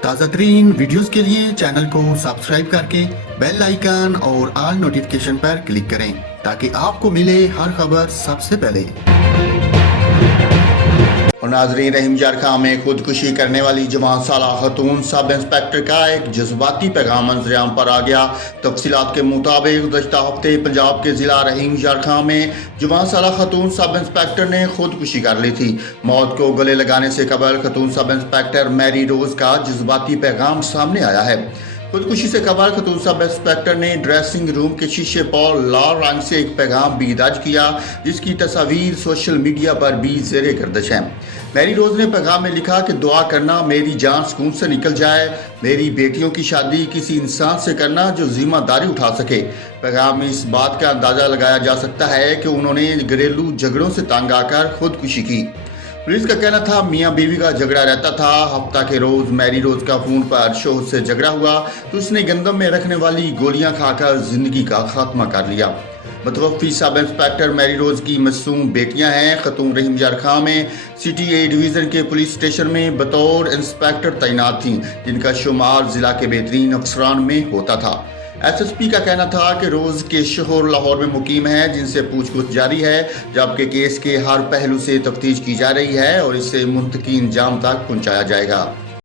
تازہ ترین ویڈیوز کے لیے چینل کو سبسکرائب کر کے بیل آئیکن اور آل نوٹیفیکیشن پر کلک کریں تاکہ آپ کو ملے ہر خبر سب سے پہلے۔ اور ناظرین، رحیم یار خان میں خودکشی کرنے والی جوان سالہ خاتون سب انسپیکٹر کا ایک جذباتی پیغام منظر عام پر آ گیا۔ تفصیلات کے مطابق گزشتہ ہفتے پنجاب کے ضلع رحیم یار خان میں جوان سالہ خاتون سب انسپیکٹر نے خودکشی کر لی تھی۔ موت کو گلے لگانے سے قبل خاتون سب انسپیکٹر میری روز کا جذباتی پیغام سامنے آیا ہے۔ خودکشی سے قبل خاتون سب انسپیکٹر نے ڈریسنگ روم کے شیشے پر لال رنگ سے ایک پیغام بھی درج کیا، جس کی تصاویر سوشل میڈیا پر بھی زیر گردش ہیں۔ میری روز نے پیغام میں لکھا کہ دعا کرنا میری جان سکون سے نکل جائے، میری بیٹیوں کی شادی کسی انسان سے کرنا جو ذمہ داری اٹھا سکے۔ پیغام میں اس بات کا اندازہ لگایا جا سکتا ہے کہ انہوں نے گھریلو جھگڑوں سے تنگ آ کر خودکشی کی۔ پولیس کا کہنا تھا میاں بیوی کا جھگڑا رہتا تھا۔ ہفتہ کے روز میری روز کا فون پر شوہر سے جھگڑا ہوا تو اس نے گندم میں رکھنے والی گولیاں کھا کر زندگی کا خاتمہ کر لیا۔ متوفی سب انسپیکٹر میری روز کی معصوم بیٹیاں ہیں۔ خاتون رحیم یار خان میں سٹی اے ڈویژن کے پولیس اسٹیشن میں بطور انسپیکٹر تعینات تھیں، جن کا شمار ضلع کے بہترین افسران میں ہوتا تھا۔ ایس ایس پی کا کہنا تھا کہ روز کے شوہر لاہور میں مقیم ہیں، جن سے پوچھ گچھ جاری ہے، جبکہ کیس کے ہر پہلو سے تفتیش کی جا رہی ہے اور اسے منطقی انجام تک پہنچایا جائے گا۔